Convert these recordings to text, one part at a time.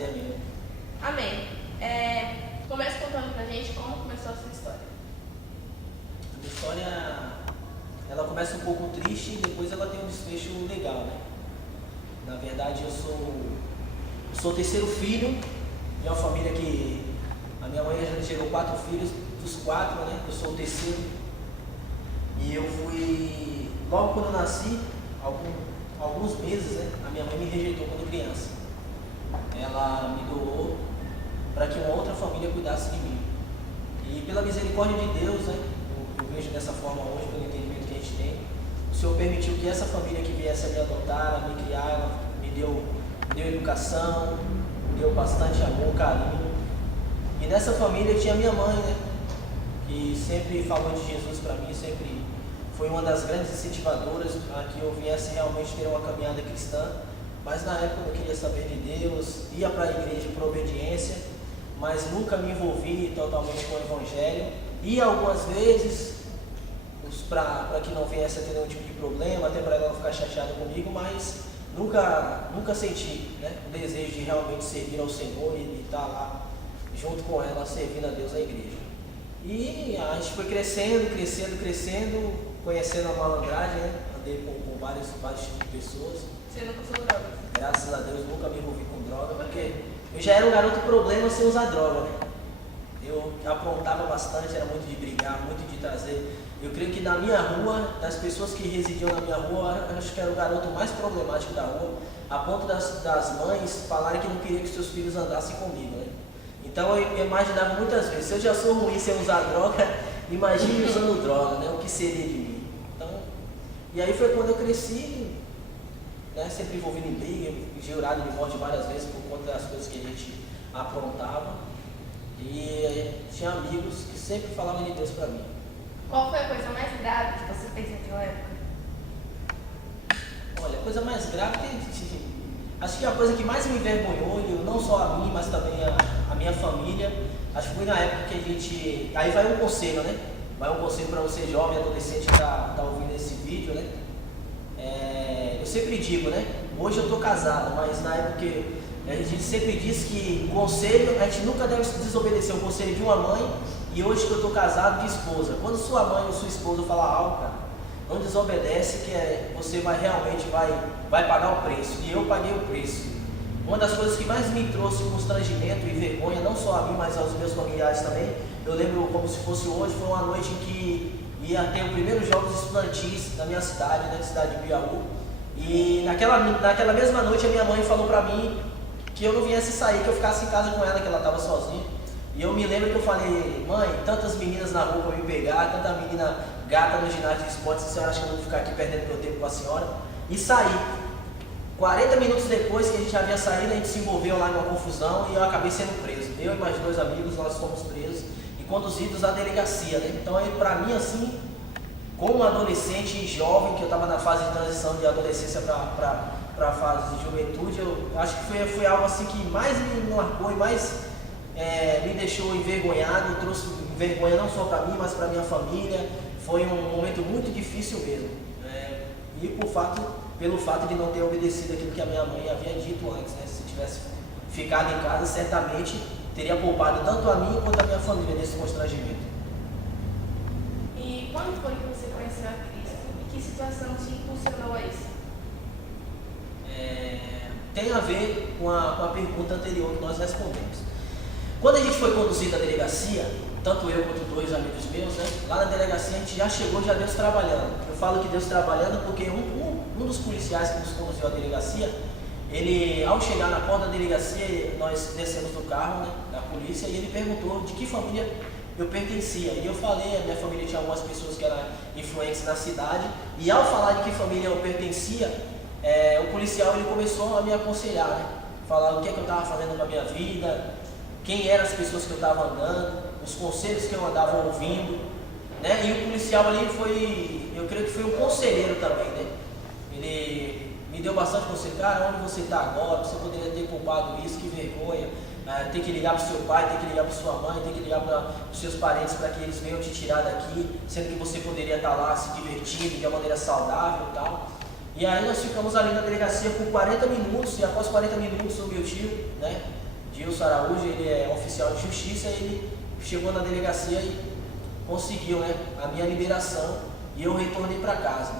prazer é meu. Amém. Começa contando pra gente como começou a sua história. A minha história, ela começa um pouco triste e depois ela tem um desfecho legal, né? Na verdade, eu sou o terceiro filho de uma família que a minha mãe já gerou 4 filhos, dos 4, né? Eu sou o terceiro. E eu fui, logo quando eu nasci, alguns meses, né? A minha mãe me rejeitou quando criança. Ela me doou para que uma outra família cuidasse de mim. E pela misericórdia de Deus, né? Eu vejo dessa forma hoje, pelo entendimento que a gente tem, o Senhor permitiu que essa família que viesse a me adotar, a me criar, ela me deu educação, me deu bastante amor, carinho. E nessa família tinha minha mãe, né? Que sempre falou de Jesus para mim, sempre foi uma das grandes incentivadoras para que eu viesse realmente ter uma caminhada cristã. Mas na época eu queria saber de Deus, ia para a igreja por obediência, mas nunca me envolvi totalmente com o Evangelho. Ia algumas vezes para que não viesse a ter nenhum tipo de problema, até para ela não ficar chateada comigo, mas nunca senti, né, o desejo de realmente servir ao Senhor e estar lá junto com ela, servindo a Deus na igreja. E a gente foi crescendo, conhecendo a malandragem, né? Andei com vários tipos de pessoas. Você nunca usou drogas? Graças a Deus nunca me envolvi com droga, porque eu já era um garoto problema sem usar droga, né? Eu aprontava bastante, era muito de brigar, muito de trazer. Eu creio que na minha rua, das pessoas que residiam na minha rua, eu acho que era o garoto mais problemático da rua, a ponto das mães falarem que não queriam que seus filhos andassem comigo, né? Então eu imaginava muitas vezes, se eu já sou ruim sem usar droga, imagine usando droga, né? O que seria de mim? Então, e aí foi quando eu cresci, né? Sempre envolvido em briga, jurado de morte várias vezes por conta das coisas que a gente aprontava. E tinha amigos que sempre falavam de Deus para mim. Qual foi a coisa mais grave que você fez naquela época? Olha, a coisa mais grave acho que a coisa que mais me envergonhou, não só a mim, mas também a minha família, acho que foi na época que a gente... Aí vai um conselho, né? Vai um conselho para você jovem, adolescente que tá ouvindo esse vídeo, né? Eu sempre digo, né? Hoje eu estou casado, mas na época a gente sempre diz que conselho, a gente nunca deve desobedecer o conselho de uma mãe, e hoje que eu estou casado, de esposa. Quando sua mãe ou sua esposa falar algo, cara, não desobedece, que você realmente vai pagar o preço. E eu paguei o preço. Uma das coisas que mais me trouxe constrangimento e vergonha, não só a mim, mas aos meus familiares também, eu lembro como se fosse hoje, foi uma noite em que ia ter os primeiros jogos estudantis da minha cidade, né, cidade de Piauí. E naquela mesma noite a minha mãe falou pra mim que eu não viesse sair, que eu ficasse em casa com ela, que ela estava sozinha. E eu me lembro que eu falei, mãe, tantas meninas na rua para me pegar, tanta menina gata no ginásio de esportes, a senhora acha que eu vou ficar aqui perdendo meu tempo com a senhora? E saí. 40 minutos depois que a gente havia saído, a gente se envolveu lá em uma confusão e eu acabei sendo preso. Eu e mais 2 amigos, nós fomos presos e conduzidos à delegacia, né? Então, para mim, assim, como adolescente e jovem, que eu estava na fase de transição de adolescência para a fase de juventude, eu acho que foi algo assim que mais me marcou e mais me deixou envergonhado, trouxe vergonha não só para mim, mas para minha família. Foi um momento muito difícil mesmo. E pelo fato de não ter obedecido aquilo que a minha mãe havia dito antes, né? Se tivesse ficado em casa, certamente teria poupado tanto a mim quanto a minha família nesse constrangimento. E quando foi que você conheceu a Cristo? E que situação te impulsionou a isso? Tem a ver com a pergunta anterior que nós respondemos. Quando a gente foi conduzido à delegacia, tanto eu quanto 2 amigos meus, né, lá na delegacia a gente já chegou, já Deus trabalhando. Eu falo que Deus trabalhando porque um dos policiais que nos conduziu à delegacia, ele, ao chegar na porta da delegacia, nós descemos do carro, né, da polícia, e ele perguntou de que família eu pertencia. E eu falei, a minha família tinha algumas pessoas que eram influentes na cidade, e ao falar de que família eu pertencia, o policial ele começou a me aconselhar, né, falar o que é que eu estava fazendo com a minha vida, quem eram as pessoas que eu estava andando, os conselhos que eu andava ouvindo, né? E o policial ali eu creio que foi um conselheiro também, né? Ele me deu bastante conselho, cara, onde você está agora, você poderia ter poupado isso, que vergonha, tem que ligar para o seu pai, tem que ligar para sua mãe, tem que ligar para os seus parentes para que eles venham te tirar daqui, sendo que você poderia estar lá se divertindo de uma maneira saudável e tal. E aí nós ficamos ali na delegacia por 40 minutos, e após 40 minutos o meu tio, né, Gilson Araújo, ele é oficial de justiça, ele chegou na delegacia e conseguiu, né, a minha liberação e eu retornei para casa.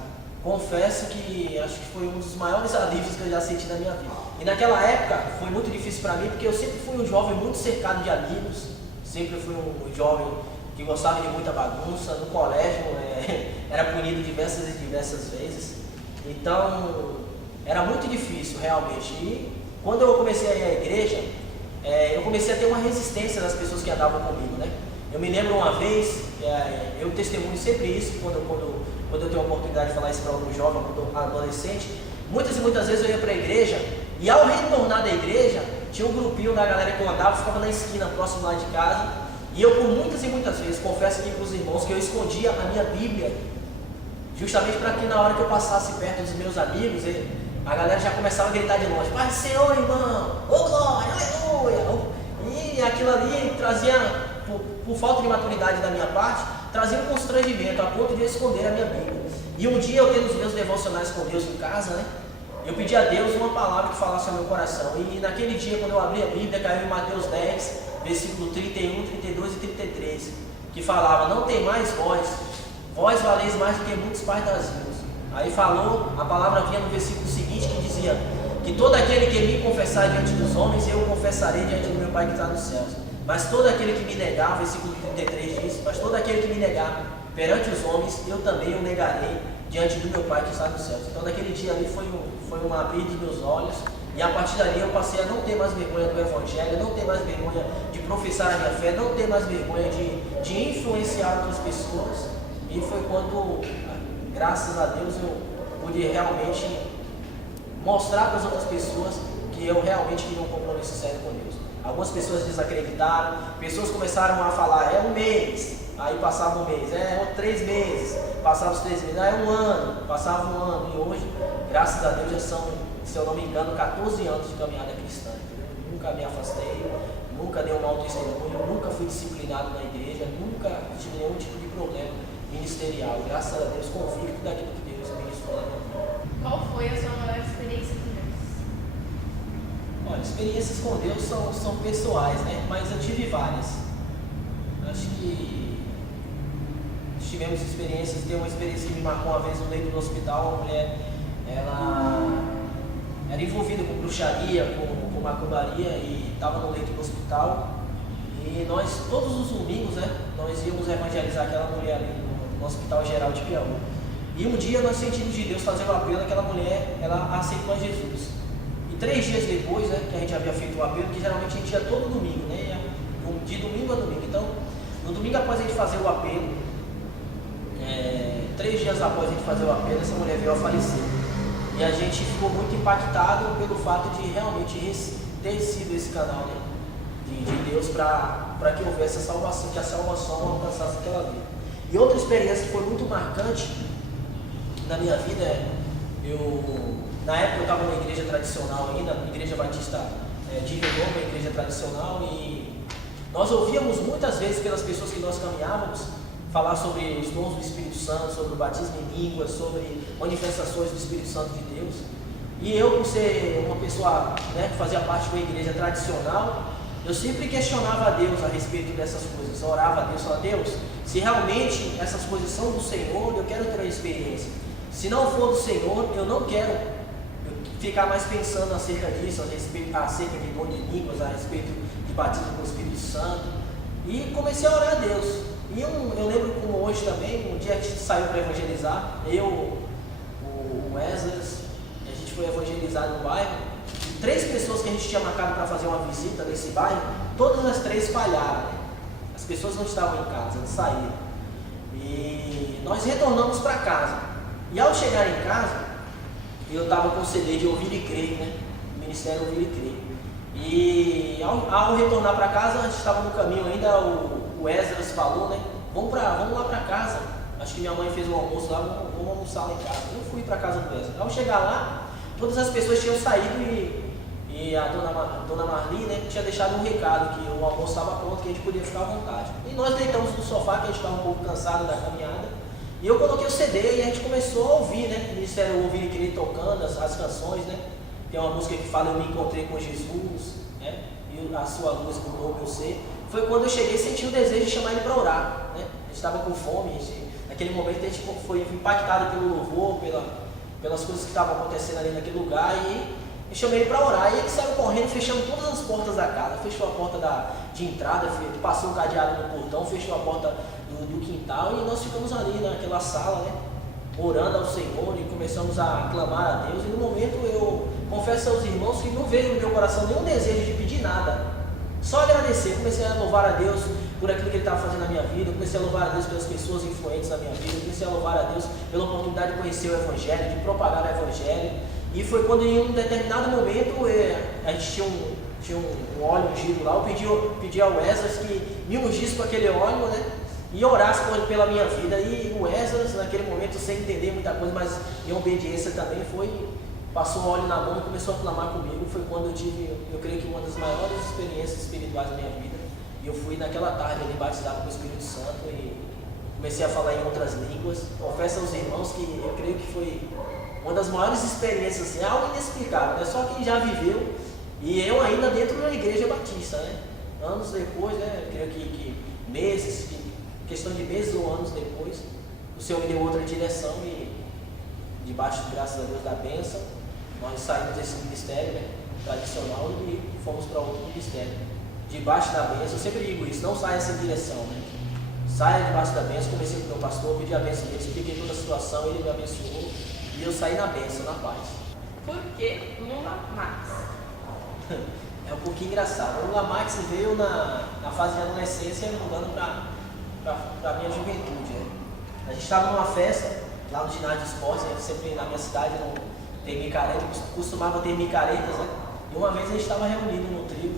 Confesso que acho que foi um dos maiores alívios que eu já senti na minha vida. E naquela época foi muito difícil para mim, porque eu sempre fui um jovem muito cercado de amigos, sempre fui um jovem que gostava de muita bagunça, no colégio era punido diversas e diversas vezes. Então era muito difícil realmente. E quando eu comecei a ir à igreja, eu comecei a ter uma resistência das pessoas que andavam comigo, né? Eu me lembro uma vez, eu testemunho sempre isso, quando eu tenho a oportunidade de falar isso para algum jovem, adolescente, muitas e muitas vezes eu ia para a igreja, e ao retornar da igreja, tinha um grupinho da galera que eu andava, ficava na esquina, próximo lá de casa, e eu por muitas e muitas vezes, confesso aqui para os irmãos, que eu escondia a minha Bíblia, justamente para que na hora que eu passasse perto dos meus amigos, a galera já começava a gritar de longe, Pai do Senhor, irmão, ô glória, aleluia, e aquilo ali trazia, por falta de maturidade da minha parte, trazia um constrangimento a ponto de eu esconder a minha Bíblia. E um dia eu tendo os meus devocionais com Deus em casa, né? Eu pedi a Deus uma palavra que falasse ao meu coração. E naquele dia, quando eu abri a Bíblia, caiu em Mateus 10, versículo 31, 32 e 33, que falava, não tem mais vós valeis mais do que muitos pais das ilhas. Aí falou, a palavra vinha no versículo seguinte, que dizia, que todo aquele que me confessar diante dos homens, eu o confessarei diante do meu Pai que está nos céus. Mas todo aquele que me negar, versículo 33 diz, mas todo aquele que me negar perante os homens, eu também o negarei diante do meu Pai que está nos céus. Então naquele dia ali foi um abrir de meus olhos, e a partir dali eu passei a não ter mais vergonha do Evangelho, não ter mais vergonha de professar a minha fé, não ter mais vergonha de influenciar outras pessoas. E foi quando, graças a Deus, eu pude realmente mostrar para as outras pessoas que eu realmente queria um compromisso sério com Deus. Algumas pessoas desacreditaram, pessoas começaram a falar, um mês, aí passava um mês, 3 meses, passava os 3 meses, um ano, passava um ano, e hoje, graças a Deus, já são, se eu não me engano, 14 anos de caminhada cristã. Eu nunca me afastei, nunca dei um mau testemunho, nunca fui disciplinado na igreja, nunca tive nenhum tipo de problema ministerial, graças a Deus, convicto daquilo que Deus ministrou na minha vida. Qual foi a sua maior experiência com Deus? Olha, experiências com Deus são pessoais, né? Mas eu tive várias. Acho que tivemos experiências, tem uma experiência que me marcou uma vez no leito do hospital, uma mulher, ela era envolvida com bruxaria, com macumbaria e estava no leito do hospital. E nós, todos os domingos, né, nós íamos evangelizar aquela mulher ali no Hospital Geral de Piauí. E um dia nós sentimos de Deus fazer o apelo, aquela mulher, ela aceitou a Jesus. E 3 dias depois, né, que a gente havia feito o apelo, que geralmente a gente ia todo domingo, né, de domingo a domingo. Então, no domingo após a gente fazer o apelo, 3 dias após a gente fazer o apelo, essa mulher veio a falecer. E a gente ficou muito impactado pelo fato de realmente ter sido esse canal, né, de Deus para que houvesse a salvação, que a salvação alcançasse aquela vida. E outra experiência que foi muito marcante na minha vida na época eu estava numa igreja tradicional ainda, Igreja Batista de Renova, uma igreja tradicional, e nós ouvíamos muitas vezes pelas pessoas que nós caminhávamos falar sobre os dons do Espírito Santo, sobre o batismo em línguas, sobre manifestações do Espírito Santo de Deus. E eu, por ser uma pessoa, né, que fazia parte de uma igreja tradicional, eu sempre questionava a Deus a respeito dessas coisas, orava a Deus, falava, Deus, se realmente essas coisas são do Senhor, eu quero ter a experiência. Se não for do Senhor, eu não quero ficar mais pensando acerca disso, acerca de dom de línguas, a respeito de batismo com o Espírito Santo. E comecei a orar a Deus. E eu lembro como hoje também, um dia a gente saiu para evangelizar, eu, o Esdras, a gente foi evangelizar no bairro. 3 pessoas que a gente tinha marcado para fazer uma visita nesse bairro, todas as 3 falharam, né? As pessoas não estavam em casa, eles saíram. E nós retornamos para casa. E ao chegar em casa, eu estava com o CD de Ouvir e Crer, né? O Ministério Ouvir e Crer. E ao retornar para casa, a gente estava no caminho ainda, o Esdras falou, né? Vamos lá para casa. Acho que minha mãe fez um almoço lá, vamos almoçar lá em casa. Eu fui para casa do Esdras. Ao chegar lá, todas as pessoas tinham saído e a dona Marli, né, tinha deixado um recado que o almoço estava pronto, que a gente podia ficar à vontade. E nós deitamos no sofá, que a gente estava um pouco cansado da caminhada, e eu coloquei o CD e a gente começou a ouvir, né, o Ministério Ouvir e Crer tocando as canções, né, tem uma música que fala Eu Me Encontrei com Jesus, né, e a sua luz mudou o meu ser, foi quando eu cheguei e senti o desejo de chamar ele para orar, né? A gente estava com fome, naquele momento a gente foi impactado pelo louvor, pelas coisas que estavam acontecendo ali naquele lugar, e eu chamei ele para orar, e ele saiu correndo, fechando todas as portas da casa, fechou a porta de entrada, passou o cadeado no portão, fechou a porta do quintal, e nós ficamos ali naquela sala, né, orando ao Senhor, e começamos a clamar a Deus. E no momento eu confesso aos irmãos que não veio no meu coração nenhum desejo de pedir nada, só agradecer. Comecei a louvar a Deus por aquilo que Ele estava fazendo na minha vida, comecei a louvar a Deus pelas pessoas influentes na minha vida, comecei a louvar a Deus pela oportunidade de conhecer o Evangelho, de propagar o Evangelho. E foi quando em um determinado momento a gente tinha um óleo ungido lá, eu pedi ao Esdras que me ungisse com aquele óleo, né, e orasse pela minha vida. E o Esdras, naquele momento, sem entender muita coisa, mas em obediência também, passou o óleo na mão e começou a clamar comigo. Foi quando eu tive, eu creio que uma das maiores experiências espirituais da minha vida. E eu fui naquela tarde ali batizado com o Espírito Santo e comecei a falar em outras línguas. Confesso aos irmãos que eu creio que foi uma das maiores experiências, assim, algo inexplicável, né? Só quem já viveu, e eu ainda dentro da igreja batista, né? Anos depois, né? Eu creio que meses, questão de meses ou anos depois, o Senhor me deu outra direção e, debaixo, graças a Deus, da bênção, nós saímos desse ministério, né, tradicional, e fomos para outro ministério. Debaixo da bênção, eu sempre digo isso, não saia sem direção, né? Saia debaixo da bênção. Comecei com o meu pastor, pedi a bênção dele, expliquei toda a situação, ele me abençoou e eu saí na bênção, na paz. Por que Lula Max? É um pouquinho engraçado. O Lula Max veio na fase de adolescência, mudando para a minha juventude, né? A gente estava numa festa lá no ginásio de esportes, né? Sempre na minha cidade não tem micareta, costumava ter micaretas, né? E uma vez a gente estava reunido no trio,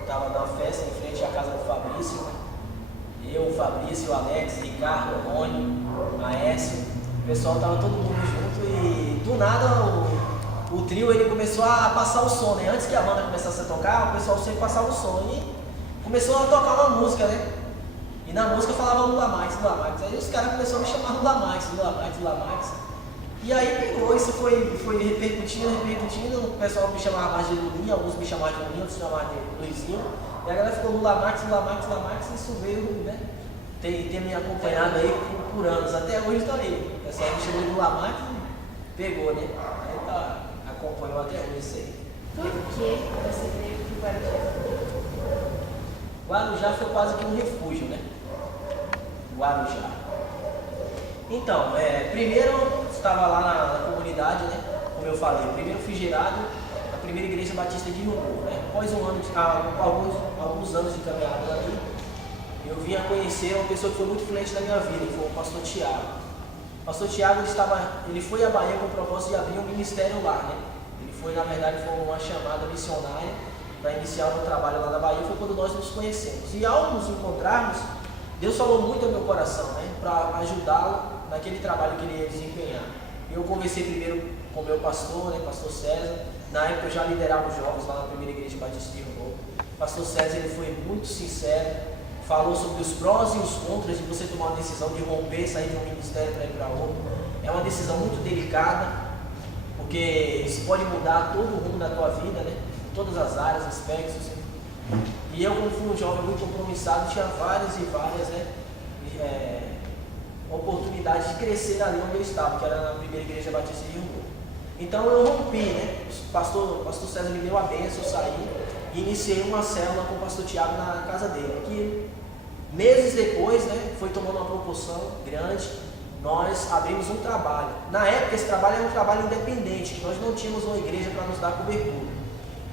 estava numa festa em frente à casa do Fabrício, né? Eu, o Fabrício, o Alex, o Ricardo, o Rony, o Aécio, o pessoal estava todo mundo junto, e do nada o trio ele começou a passar o som, né? Antes que a banda começasse a tocar, o pessoal sempre passava o som e começou a tocar uma música, né? E na música falava Lula Max, Lula Max. Aí os caras começaram a me chamar Lula Max, Lula Max, Lula Max. E aí pegou, isso foi repercutindo, o pessoal me chamava mais de Lulinha, alguns me chamavam de Lulinha, outros me chamavam de Luizinho. E a galera ficou Lula Max, Lula Max, Lula Max, e isso veio, né? Tem me acompanhado aí por anos, até hoje está aí. O pessoal me chamou de Lula Max e pegou, né? Aí acompanhou até hoje isso aí. Por que você veio para o Guarujá? Guarujá foi quase que um refúgio, né? Guarujá. Então, primeiro eu estava lá na comunidade, né? Como eu falei, primeiro fui gerado na primeira igreja batista de Rio Novo, né? Após alguns anos de caminhada ali, eu vim a conhecer uma pessoa que foi muito influente na minha vida, que foi o pastor Tiago. O pastor Tiago ele foi à Bahia com o propósito de abrir um ministério lá, né? Ele foi, na verdade, foi uma chamada missionária para iniciar o meu trabalho lá na Bahia. Foi quando nós nos conhecemos. E ao nos encontrarmos, Deus falou muito ao meu coração, né, para ajudá-lo naquele trabalho que ele ia desempenhar. Eu conversei primeiro com o meu pastor, né, pastor César. Na época eu já liderava os jovens lá na primeira igreja batista de Rio Novo. O pastor César ele foi muito sincero, falou sobre os prós e os contras de você tomar uma decisão de romper, sair de um ministério para ir para outro. É uma decisão muito delicada, porque isso pode mudar todo o rumo da tua vida, né, em todas as áreas, aspectos. E eu, como fui um jovem muito compromissado, tinha várias e várias, né, oportunidades de crescer ali onde eu estava, que era na primeira igreja batista de Rio Novo. Então eu rompi, né? O pastor César me deu a bênção, eu saí e iniciei uma célula com o pastor Tiago na casa dele, que meses depois, né, foi tomando uma proporção grande. Nós abrimos um trabalho. Na época esse trabalho era um trabalho independente, que nós não tínhamos uma igreja para nos dar cobertura.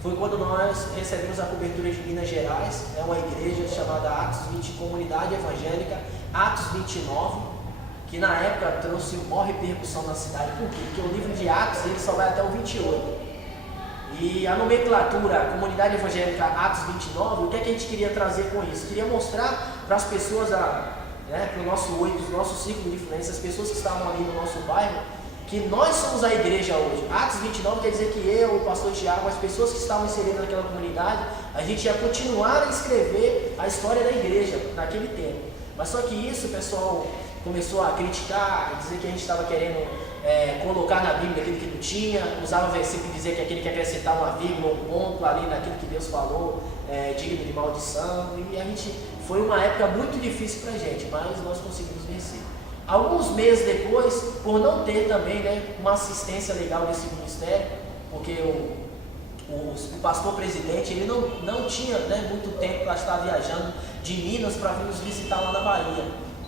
Foi quando nós recebemos a cobertura de Minas Gerais, é uma igreja chamada Atos 20, Comunidade Evangélica Atos 29, que na época trouxe maior repercussão na cidade. Por quê? Porque o livro de Atos ele só vai até o 28. E a nomenclatura, a Comunidade Evangélica Atos 29, o que é que a gente queria trazer com isso? Queria mostrar para as pessoas, né, para o nosso círculo de influência, as pessoas que estavam ali no nosso bairro, que nós somos a igreja hoje. Atos 29 quer dizer que eu, o pastor Tiago, as pessoas que estavam inseridas naquela comunidade, a gente ia continuar a escrever a história da igreja naquele tempo. Mas só que isso o pessoal começou a criticar, a dizer que a gente estava querendo colocar na Bíblia aquilo que não tinha, usava versículo que dizia que aquele que acrescentar uma vírgula, um ponto ali naquilo que Deus falou, digno de maldição. E foi uma época muito difícil para a gente, mas nós conseguimos vencer. Alguns meses depois, por não ter também, né, uma assistência legal desse ministério, porque o pastor presidente ele não tinha, né, muito tempo para estar viajando de Minas para vir nos visitar lá na Bahia.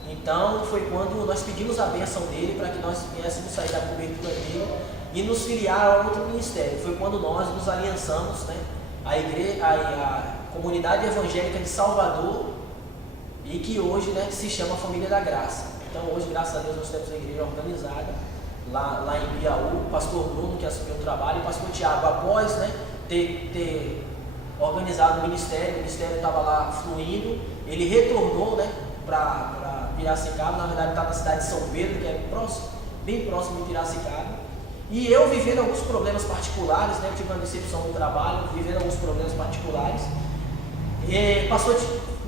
Então foi quando nós pedimos a bênção dele para que nós viéssemos sair da cobertura dele e nos filiar a outro ministério. Foi quando nós nos aliançamos, né, a comunidade evangélica de Salvador, e que hoje, né, se chama Família da Graça. Então hoje, graças a Deus, nós temos uma igreja organizada lá em Piauí. O pastor Bruno, que assumiu o trabalho, e o pastor Tiago, após, né, ter organizado o ministério estava lá fluindo, ele retornou, né, para Piracicaba. Na verdade está na cidade de São Pedro, que é bem próximo de Piracicaba. E eu vivendo alguns problemas particulares, né, tive uma decepção no trabalho, vivendo alguns problemas particulares.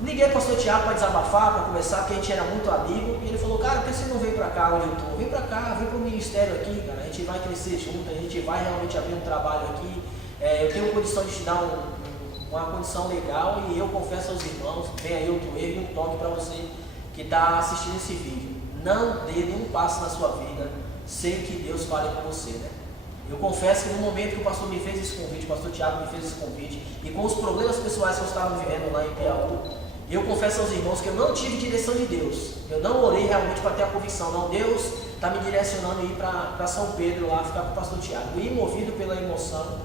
Liguei para o pastor Tiago para desabafar, para conversar, porque a gente era muito amigo. E ele falou: cara, por que você não vem para cá onde eu estou? Vem para cá, vem para o ministério aqui, cara. A gente vai crescer junto, a gente vai realmente abrir um trabalho aqui. Eu tenho condição de te dar uma condição legal, e eu confesso aos irmãos, vem aí outro erro e um toque para você que está assistindo esse vídeo: não dê nenhum passo na sua vida sem que Deus fale com você, né? Eu confesso que no momento que o pastor me fez esse convite, o pastor Tiago me fez esse convite, e com os problemas pessoais que eu estava vivendo lá em Piauí, eu confesso aos irmãos que eu não tive direção de Deus. Eu não orei realmente para ter a convicção, não, Deus está me direcionando a ir para São Pedro lá, ficar com o pastor Tiago. E movido pela emoção,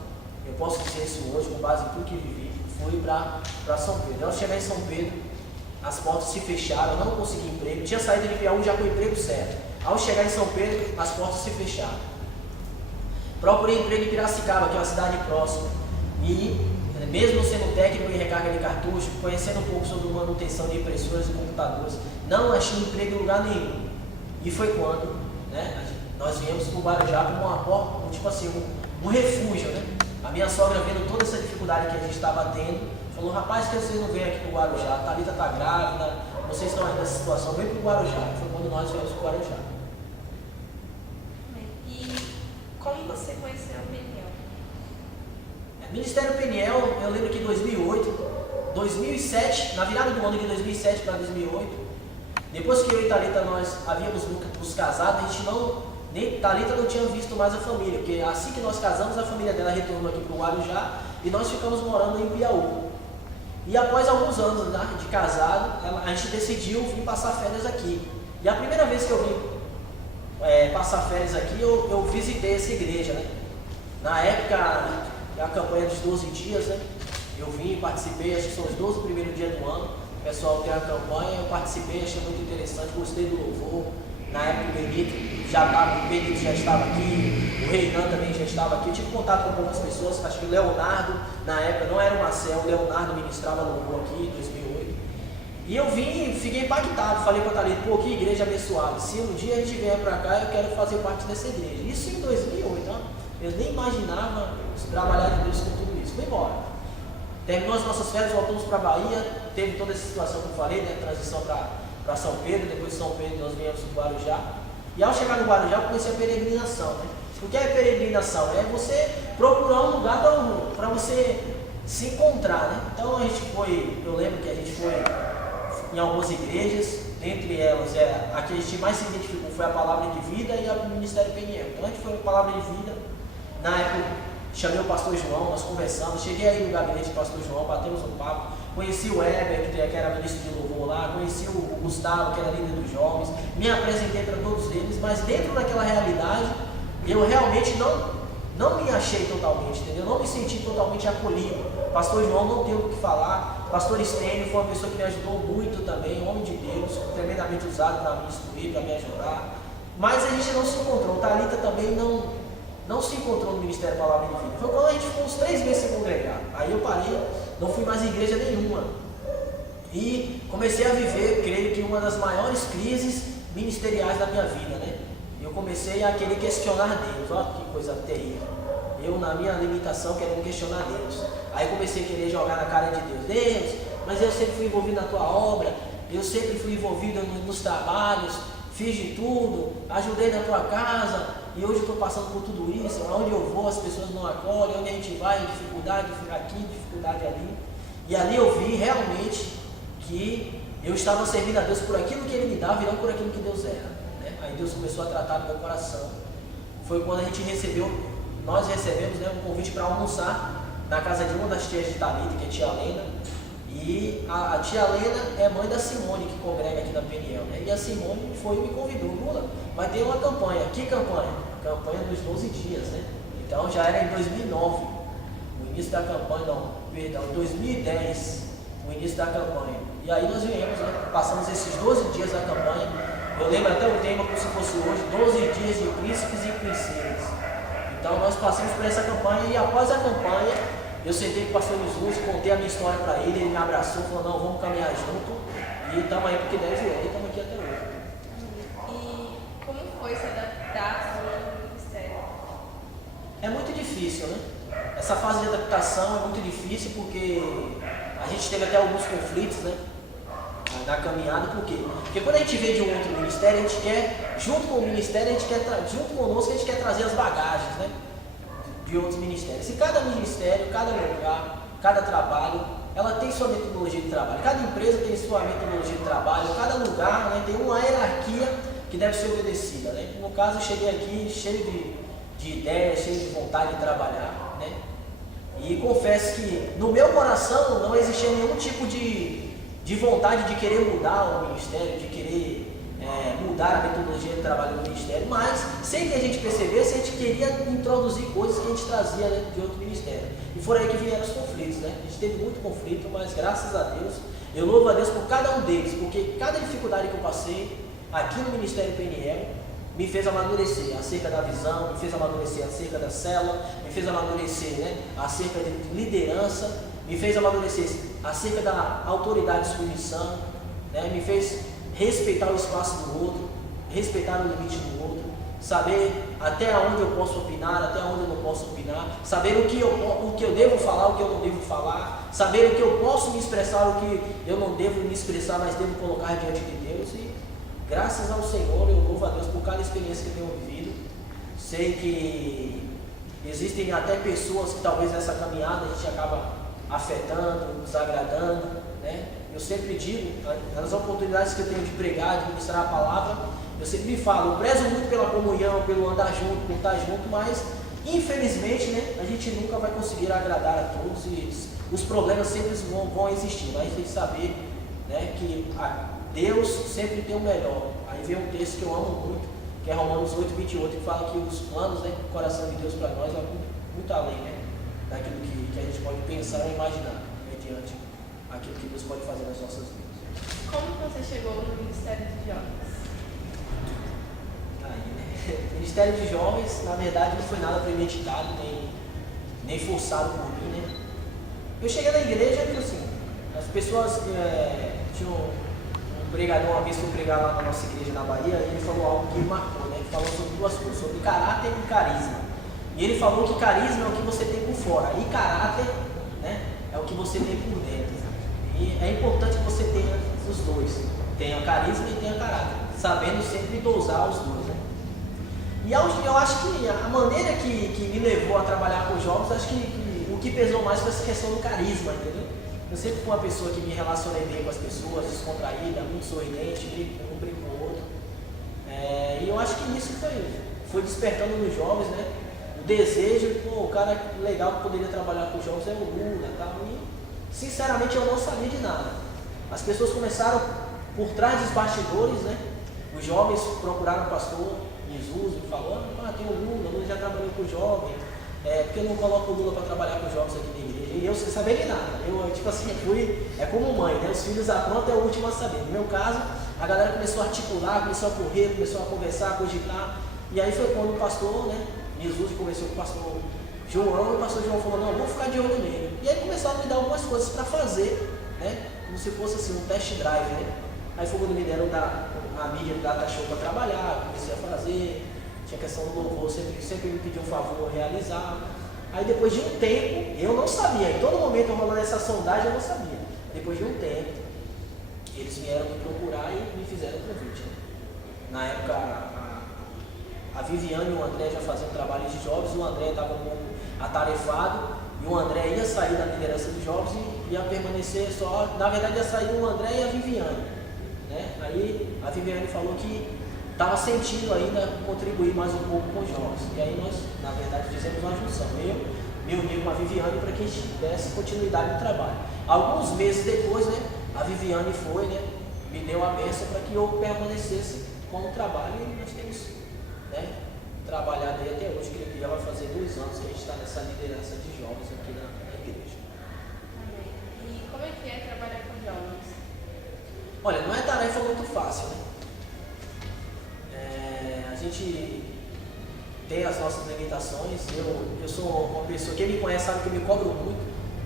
eu posso dizer isso hoje, com base em tudo que vivi, fui para São Pedro. Eu cheguei em São Pedro, as portas se fecharam, eu não consegui emprego, tinha saído de Piauí já com o emprego certo. Ao chegar em São Pedro, as portas se fecharam. Procurei emprego em Piracicaba, que é uma cidade próxima, e mesmo sendo técnico em recarga de cartucho, conhecendo um pouco sobre manutenção de impressoras e computadores, não achei emprego em lugar nenhum. E foi quando, né, nós viemos para o Guarujá como uma porta, tipo assim, um refúgio, né? A minha sogra, vendo toda essa dificuldade que a gente estava tendo, falou: rapaz, por que vocês não vêm aqui para o Guarujá? A Thalita está grávida, vocês estão aí nessa situação, vem para o Guarujá. Foi quando nós viemos para o Guarujá. Como você conheceu o Peniel? Ministério Peniel, eu lembro que em 2007, na virada do ano de 2007 para 2008, depois que eu e Thalita nós havíamos nos casado, a gente nem Thalita não tinha visto mais a família, porque assim que nós casamos, a família dela retornou aqui para o Guarujá e nós ficamos morando em Piauí. E após alguns anos, né, de casado, a gente decidiu vir passar férias aqui. E a primeira vez que eu vim passar férias aqui, eu visitei essa igreja, né? Na época, a campanha dos 12 dias, né? Eu vim, participei, acho que são os 12 primeiros dias do ano. O pessoal tem a campanha, eu participei, achei muito interessante, gostei do louvor. Na época o Benito já estava aqui, o Reinan também já estava aqui. Eu tive contato com algumas pessoas, acho que o Leonardo, na época não era o Marcel, o Leonardo ministrava louvor aqui em 2008. E eu vim, fiquei impactado, falei para a Thalita: pô, que igreja abençoada, se um dia a gente vier para cá, eu quero fazer parte dessa igreja. Isso em 2008, ó. Eu nem imaginava trabalhar de Deus com tudo isso. Fui embora. Terminou as nossas férias, voltamos para a Bahia, teve toda essa situação que eu falei, né, transição para São Pedro, depois de São Pedro nós viemos para o Guarujá. E ao chegar no Guarujá, eu comecei a peregrinação, né? O que é peregrinação? É você procurar um lugar para você se encontrar, né? Então a gente foi, eu lembro que a gente foi em algumas igrejas, dentre elas a que a gente mais se identificou foi a Palavra de Vida e o Ministério Peniel. Então a gente foi na Palavra de Vida, na época chamei o pastor João, nós conversamos, cheguei aí no gabinete do pastor João, batemos um papo, conheci o Heber, que era ministro de louvor lá, conheci o Gustavo, que era líder dos jovens, me apresentei para todos eles, mas dentro daquela realidade, eu realmente não me achei totalmente, entendeu? Não me senti totalmente acolhido. Pastor João, não tenho o que falar. Pastor Estênio foi uma pessoa que me ajudou muito também, um homem de Deus, tremendamente usado para me instruir, para me ajudar. Mas a gente não se encontrou. Thalita também não se encontrou no Ministério Palavra de Vida. Foi quando a gente ficou uns 3 meses sem congregar. Aí eu parei, não fui mais em igreja nenhuma. E comecei a viver, creio que uma das maiores crises ministeriais da minha vida, né? Eu comecei a querer questionar Deus. Olha que coisa terrível. Eu, na minha limitação, querendo questionar Deus. Aí comecei a querer jogar na cara de Deus: Deus, mas eu sempre fui envolvido na tua obra, eu sempre fui envolvido nos trabalhos, fiz de tudo, ajudei na tua casa, e hoje eu estou passando por tudo isso, onde eu vou as pessoas não acolhem, onde a gente vai, dificuldade aqui, dificuldade ali. E ali eu vi realmente que eu estava servindo a Deus por aquilo que Ele me dava e não por aquilo que Deus era. Né? Aí Deus começou a tratar no meu coração. Foi quando a gente nós recebemos, né, um convite para almoçar na casa de uma das tias de Thalita, que é a tia Lena. E a tia Lena é mãe da Simone, que congrega aqui na PNL, né? E a Simone foi e me convidou: Lula, vai ter uma campanha. Que campanha? Campanha dos 12 dias, né? Então já era em 2009, o início da campanha, em 2010, o início da campanha. E aí nós viemos, né? Passamos esses 12 dias da campanha. Eu lembro até o tema como se fosse hoje: 12 dias de príncipes e princesas. Então nós passamos por essa campanha e após a campanha, eu sentei com o pastor Jesus, contei a minha história para ele, ele me abraçou, falou: não, vamos caminhar junto, e estamos aí porque Deus vier, e estamos aqui até hoje. E como foi se adaptar ao novo ministério? É muito difícil, né? Essa fase de adaptação é muito difícil porque a gente teve até alguns conflitos, né? Na caminhada, por quê? Porque quando a gente vê de um outro ministério, a gente quer, junto com o ministério, junto conosco, a gente quer trazer as bagagens, né? De outros ministérios. E cada ministério, cada lugar, cada trabalho, ela tem sua metodologia de trabalho. Cada empresa tem sua metodologia de trabalho. Cada lugar, né, tem uma hierarquia que deve ser obedecida, né? No caso, eu cheguei aqui cheio de ideias, cheio de vontade de trabalhar, né? E confesso que no meu coração não existia nenhum tipo de vontade de querer mudar o ministério, de querer mudar a metodologia de trabalho do ministério, mas sem que a gente percebesse, a gente queria introduzir coisas que a gente trazia, né, de outro ministério. E foram aí que vieram os conflitos, né? A gente teve muito conflito, mas graças a Deus, eu louvo a Deus por cada um deles, porque cada dificuldade que eu passei aqui no Ministério PNL me fez amadurecer acerca da visão, me fez amadurecer acerca da célula, me fez amadurecer, né, acerca de liderança, me fez amadurecer acerca da autoridade de submissão, né, me fez respeitar o espaço do outro, respeitar o limite do outro, saber até onde eu posso opinar, até onde eu não posso opinar, saber o que eu devo falar, o que eu não devo falar, saber o que eu posso me expressar, o que eu não devo me expressar, mas devo colocar diante de Deus. E graças ao Senhor, eu louvo a Deus por cada experiência que eu tenho vivido. Sei que existem até pessoas que talvez nessa caminhada a gente acaba afetando, desagradando, né? Eu sempre digo, nas oportunidades que eu tenho de pregar, de ministrar a palavra, eu sempre me falo, eu prezo muito pela comunhão, pelo andar junto, por estar junto, mas infelizmente, né, a gente nunca vai conseguir agradar a todos e os problemas sempre vão existir, mas a gente tem que saber, né, que Deus sempre tem o melhor. Aí vem um texto que eu amo muito, que é Romanos 8:28, que fala que os planos, né, do coração de Deus para nós é muito além, né, daquilo que a gente pode pensar ou imaginar, mediante aquilo que Deus pode fazer nas nossas vidas. Como você chegou no Ministério de Jovens? Aí, né? O Ministério de Jovens, na verdade, não foi nada premeditado, nem forçado por mim, né? Eu cheguei na igreja e assim, as pessoas tinham um pregador, uma vez que eu pregar lá na nossa igreja na Bahia, ele falou algo que me marcou, né? Ele falou sobre duas coisas, sobre caráter e carisma. E ele falou que carisma é o que você tem por fora e caráter, né, é o que você tem por dentro. E é importante que você tenha os dois, tenha carisma e tenha caráter, sabendo sempre dosar os dois, né? E eu acho que a maneira que me levou a trabalhar com jovens, acho que o que pesou mais foi essa questão do carisma, entendeu? Eu sempre fui uma pessoa que me relacionei bem com as pessoas, descontraída, muito sorridente, um brinco com o outro. E eu acho que isso foi despertando nos jovens, né? O desejo, o cara legal que poderia trabalhar com jovens é o Lula e tal. E sinceramente eu não sabia de nada. As pessoas começaram por trás dos bastidores, né? Os jovens procuraram o pastor Jesus e falou: tem o Lula já trabalhou com jovem, por que eu não coloco o Lula para trabalhar com jovens aqui na igreja? E eu sem saber de nada. Eu tipo assim, é como mãe, né? Os filhos aprontam é o último a saber. No meu caso, a galera começou a articular, começou a correr, começou a conversar, a cogitar. E aí foi quando o pastor, né, Jesus conversou com o pastor João, e o pastor João falou: não, vamos ficar de olho nele. E aí começaram a me dar algumas coisas para fazer, né, como se fosse assim, um test drive, né. Aí foi quando me deram a mídia do Data Show para trabalhar, comecei a fazer, tinha questão do louvor, sempre me pediu um favor realizar. Aí depois de um tempo, eu não sabia, em todo momento rolando essa sondagem eu não sabia. Depois de um tempo, eles vieram me procurar e me fizeram o convite, né. Na época, A Viviane e o André já faziam trabalho de jovens, o André estava um pouco atarefado, e o André ia sair da liderança de jovens e ia permanecer só, na verdade ia sair o André e a Viviane, né? Aí a Viviane falou que estava sentindo ainda contribuir mais um pouco com os jovens, e aí nós, na verdade, fizemos uma junção, eu me uni com a Viviane para que a gente desse continuidade no trabalho. Alguns meses depois, né, a Viviane foi, né, me deu a bênção para que eu permanecesse com o trabalho, e nós temos, né, trabalhado aí até hoje, que já vai fazer 2 anos que a gente está nessa liderança de jovens aqui na igreja. Amém. E como é que é trabalhar com jovens? Olha, não é tarefa muito fácil, né? A gente tem as nossas limitações. Eu sou uma pessoa, quem me conhece sabe que eu me cobro muito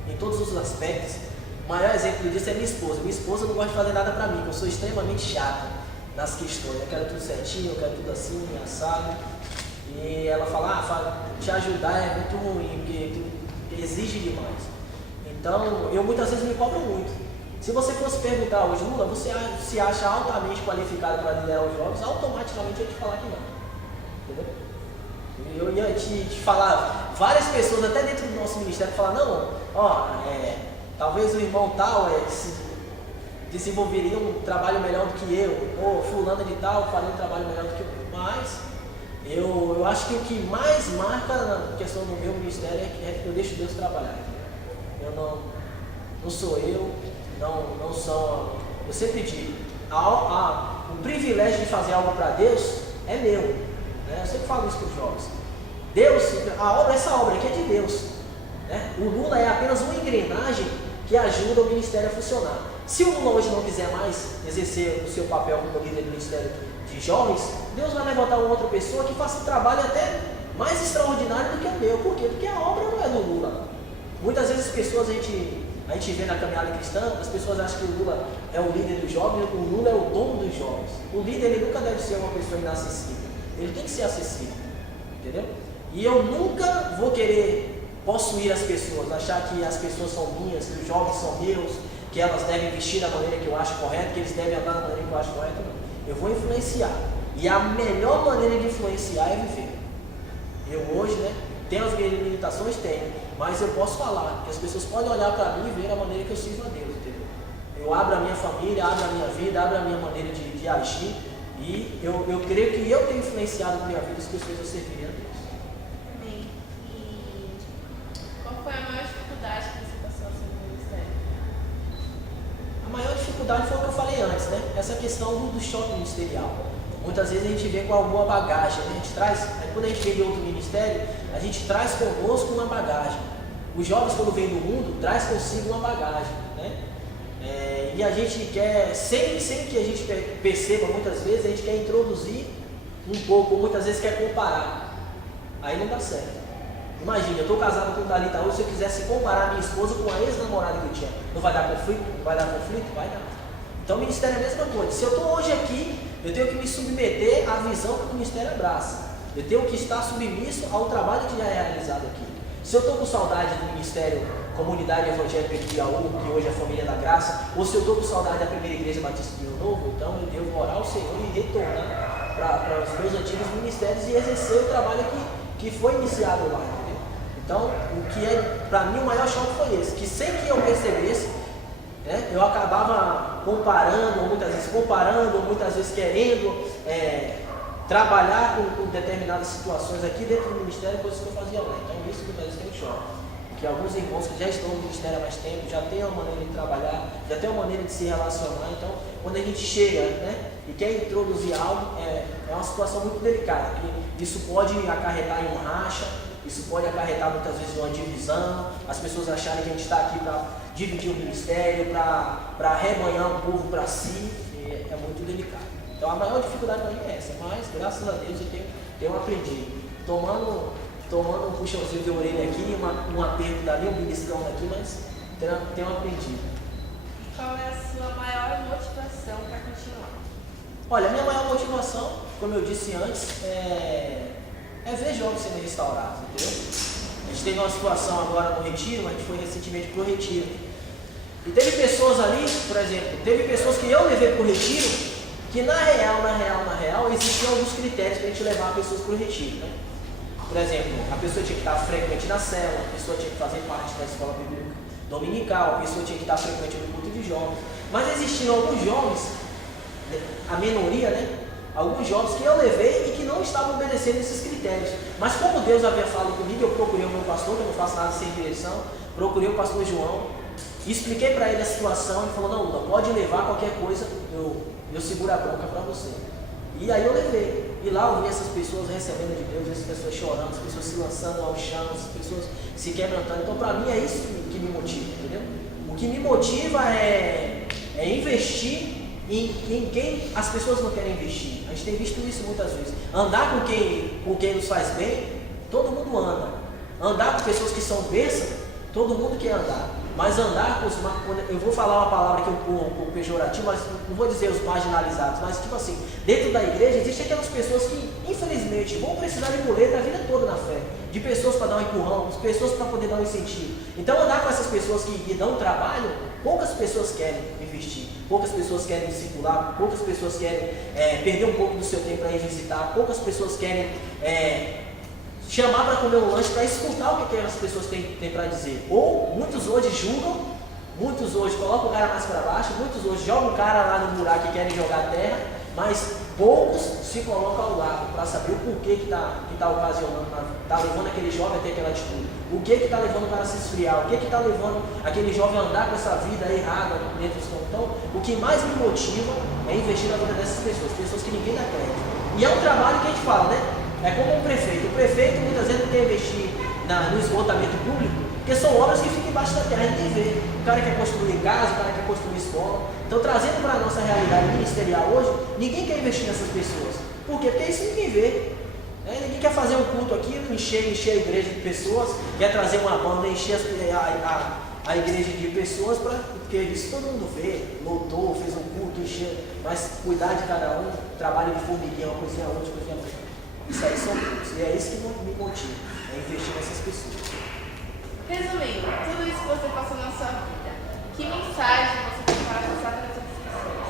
em todos os aspectos. O maior exemplo disso é minha esposa. Minha esposa não gosta de fazer nada para mim, porque eu sou extremamente chata nas questões. Eu quero tudo certinho, eu quero tudo assim, assado. E ela fala, te ajudar é muito ruim, porque tu exige demais. Então, eu muitas vezes me cobro muito. Se você fosse perguntar hoje, Lula, você se acha altamente qualificado para liderar os jovens, automaticamente eu ia te falar que não. Entendeu? Eu ia te falar, várias pessoas, até dentro do nosso ministério, falar, não, talvez o irmão tal desenvolveria um trabalho melhor do que eu, ou fulano de tal faria um trabalho melhor do que eu. Mas eu acho que o que mais marca na questão do meu ministério é que eu deixo Deus trabalhar. Entendeu? Eu não sou eu, não são. Eu sempre digo, o privilégio de fazer algo para Deus é meu. Né? Eu sempre falo isso para os jovens. Deus, essa obra aqui é de Deus. Né? O Lula é apenas uma engrenagem que ajuda o ministério a funcionar. Se o Lula hoje não quiser mais exercer o seu papel como líder do ministério de jovens, Deus vai levantar uma outra pessoa que faça um trabalho até mais extraordinário do que o meu. Por quê? Porque a obra não é do Lula. Muitas vezes as pessoas, a gente vê na caminhada cristã, as pessoas acham que o Lula é o líder dos jovens, o Lula é o dono dos jovens. O líder, ele nunca deve ser uma pessoa inacessível, ele tem que ser acessível, entendeu? E eu nunca vou querer possuir as pessoas, achar que as pessoas são minhas, que os jovens são meus, que elas devem vestir da maneira que eu acho correta, que eles devem andar da maneira que eu acho correta. Eu vou influenciar, e a melhor maneira de influenciar é viver. Eu hoje, né, tenho as minhas limitações? Tenho, mas eu posso falar que as pessoas podem olhar para mim e ver a maneira que eu sirvo a Deus, entendeu? Eu abro a minha família, abro a minha vida, abro a minha maneira de agir, e eu creio que eu tenho influenciado na minha vida as pessoas a servirem a Deus. Amém. E qual foi a maior dificuldade que você passou no seu ministério? A maior dificuldade foi o que eu falei antes, né? Essa questão do choque ministerial. Muitas vezes a gente vem com alguma bagagem, né? A gente traz, quando a gente vem de outro ministério, a gente traz conosco uma bagagem. Os jovens, quando vêm do mundo, traz consigo uma bagagem, né? E a gente quer, sem que a gente perceba, muitas vezes, a gente quer introduzir um pouco, muitas vezes quer comparar. Aí não dá certo. Imagina, eu estou casado com o Thalita hoje, se eu quisesse comparar minha esposa com a ex-namorada que eu tinha, não vai dar conflito? Não vai dar conflito? Vai dar. Então o ministério é a mesma coisa. Se eu estou hoje aqui, eu tenho que me submeter à visão que o ministério abraça. Eu tenho que estar submisso ao trabalho que já é realizado aqui. Se eu estou com saudade do ministério Comunidade Evangélica de Piauí, que hoje é a Família da Graça, ou se eu estou com saudade da primeira igreja Batista de Rio Novo, então eu devo orar ao Senhor e retornar para os meus antigos ministérios e exercer o trabalho que foi iniciado lá. Entendeu? Então, o que é, para mim, o maior choque foi esse, que sem que eu percebesse, né, eu acabava comparando, ou muitas vezes querendo trabalhar com determinadas situações aqui dentro do ministério, coisas que eu fazia lá. Então isso muitas vezes tem um choque. Porque alguns irmãos que já estão no ministério há mais tempo, já têm uma maneira de trabalhar, já têm uma maneira de se relacionar. Então, quando a gente chega, né, e quer introduzir algo, é uma situação muito delicada. Que isso pode acarretar em um racha, isso pode acarretar muitas vezes em uma divisão, as pessoas acharem que a gente está aqui para dividir o ministério, para arrebanhar o povo para si, e é muito delicado. Então a maior dificuldade para mim é essa, mas graças a Deus eu tenho aprendido, tomando um puxãozinho de orelha aqui, um aperto dali, um beliscão daqui, mas tenho aprendido. Qual é a sua maior motivação para continuar? Olha, a minha maior motivação, como eu disse antes, é ver jovens sendo restaurados, entendeu? A gente teve uma situação agora no retiro, a gente foi recentemente para o retiro. E teve pessoas ali, por exemplo, teve pessoas que eu levei para o retiro que na real, existiam alguns critérios para a gente levar pessoas para o retiro, né? Por exemplo, a pessoa tinha que estar frequente na célula, a pessoa tinha que fazer parte da escola bíblica dominical, a pessoa tinha que estar frequente no culto de jovens. Mas existiam alguns jovens, a minoria, né? Alguns jovens que eu levei e que não estavam obedecendo esses critérios. Mas como Deus havia falado comigo, eu procurei o meu pastor, que eu não faço nada sem direção, procurei o pastor João, e expliquei para ele a situação, ele falou, não, Lula, pode levar qualquer coisa, eu seguro a bronca para você. E aí eu levei. E lá eu vi essas pessoas recebendo de Deus, essas pessoas chorando, as pessoas se lançando ao chão, as pessoas se quebrantando. Então para mim é isso que me motiva, entendeu? O que me motiva é investir em quem as pessoas não querem investir. A gente tem visto isso muitas vezes. Andar com quem nos faz bem, todo mundo anda. Andar com pessoas que são bênçãos, todo mundo quer andar. Mas andar com os... Eu vou falar uma palavra que é um pouco pejorativa, mas não vou dizer os marginalizados, mas tipo assim, dentro da igreja existem aquelas pessoas que, infelizmente, vão precisar de muleta a vida toda na fé. De pessoas para dar um empurrão, de pessoas para poder dar um incentivo. Então andar com essas pessoas que dão trabalho, poucas pessoas querem investir. Poucas pessoas querem discipular, poucas pessoas querem perder um pouco do seu tempo para ir visitar, poucas pessoas querem chamar para comer um lanche, para escutar o que aquelas pessoas têm para dizer. Ou muitos hoje julgam, muitos hoje colocam o cara mais para baixo, muitos hoje jogam o cara lá no buraco e querem jogar terra, mas poucos se colocam ao lado para saber o porquê que está ocasionando, está levando aquele jovem a ter aquela atitude, o que está levando o cara a se esfriar, o que está levando aquele jovem a andar com essa vida errada dentro do campo. Então, o que mais me motiva é investir na vida dessas pessoas que ninguém dá crédito. E é um trabalho que a gente fala, né? É como um prefeito. O prefeito muitas vezes não quer investir no esgotamento público, porque são obras que ficam embaixo da terra, a gente vê. O cara quer construir casa, o cara quer construir escola. Então, trazendo para a nossa realidade ministerial hoje, ninguém quer investir nessas pessoas. Por quê? Porque isso ninguém vê. Ninguém quer fazer um culto aqui, encher a igreja de pessoas, quer trazer uma banda, encher a igreja de pessoas, porque isso todo mundo vê, lotou, fez um culto, encheu, mas cuidar de cada um, trabalho de formiguinha, uma coisinha outra, coisinha outra. Isso aí são poucos, e é isso que me motiva, é investir nessas pessoas. Resumindo, tudo isso que você passou na sua vida, que mensagem você tem para passar para as outras pessoas?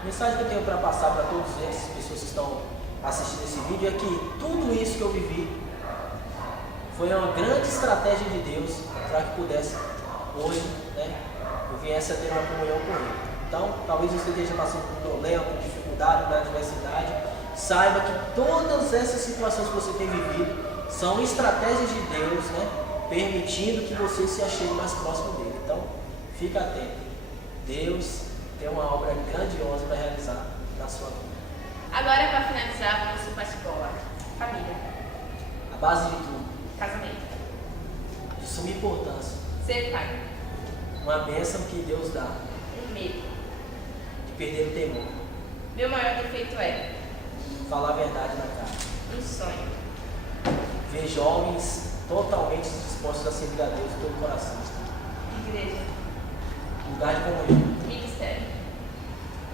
A mensagem que eu tenho para passar para todas essas pessoas que estão assistindo esse vídeo é que tudo isso que eu vivi foi uma grande estratégia de Deus para que pudesse hoje, eu viesse a ter uma comunhão com Ele. Então, talvez você esteja passando por problema, por dificuldade, por adversidade, saiba que todas essas situações que você tem vivido são estratégias de Deus, permitindo que você se achegue mais próximo dele. Então, fica atento. Deus tem uma obra grandiosa para realizar na sua vida. Agora, para finalizar, vamos para a escola. Família. A base de tudo. Casamento. De suma importância. Ser pai. Uma bênção que Deus dá. Um medo. De perder o temor. Meu maior defeito é falar a verdade na cara. Um sonho. Ver jovens totalmente dispostos a servir a Deus de todo o coração. Igreja. Lugar de comunhão. Ministério.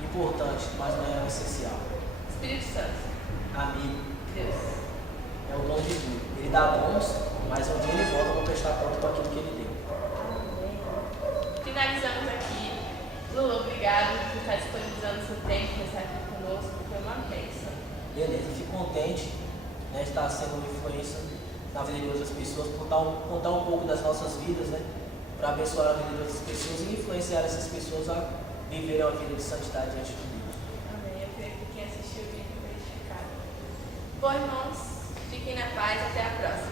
Importante, mas não é o essencial. Espírito Santo. Amigo. Deus. É o dono de tudo. Ele dá dons, mas um dia ele volta para prestar conta com aquilo que ele deu. Finalizamos aqui. Lula, obrigado por estar disponibilizando seu tempo para estar aqui conosco. Foi uma bênção. Beleza, fico contente de estar sendo uma influência na vida de outras pessoas, contar um pouco das nossas vidas, para abençoar a vida de outras pessoas e influenciar essas pessoas a viverem uma vida de santidade diante de Deus. Amém. Eu creio que quem assistiu o vídeo foi edificado. Bom, irmãos, fiquem na paz. Até a próxima.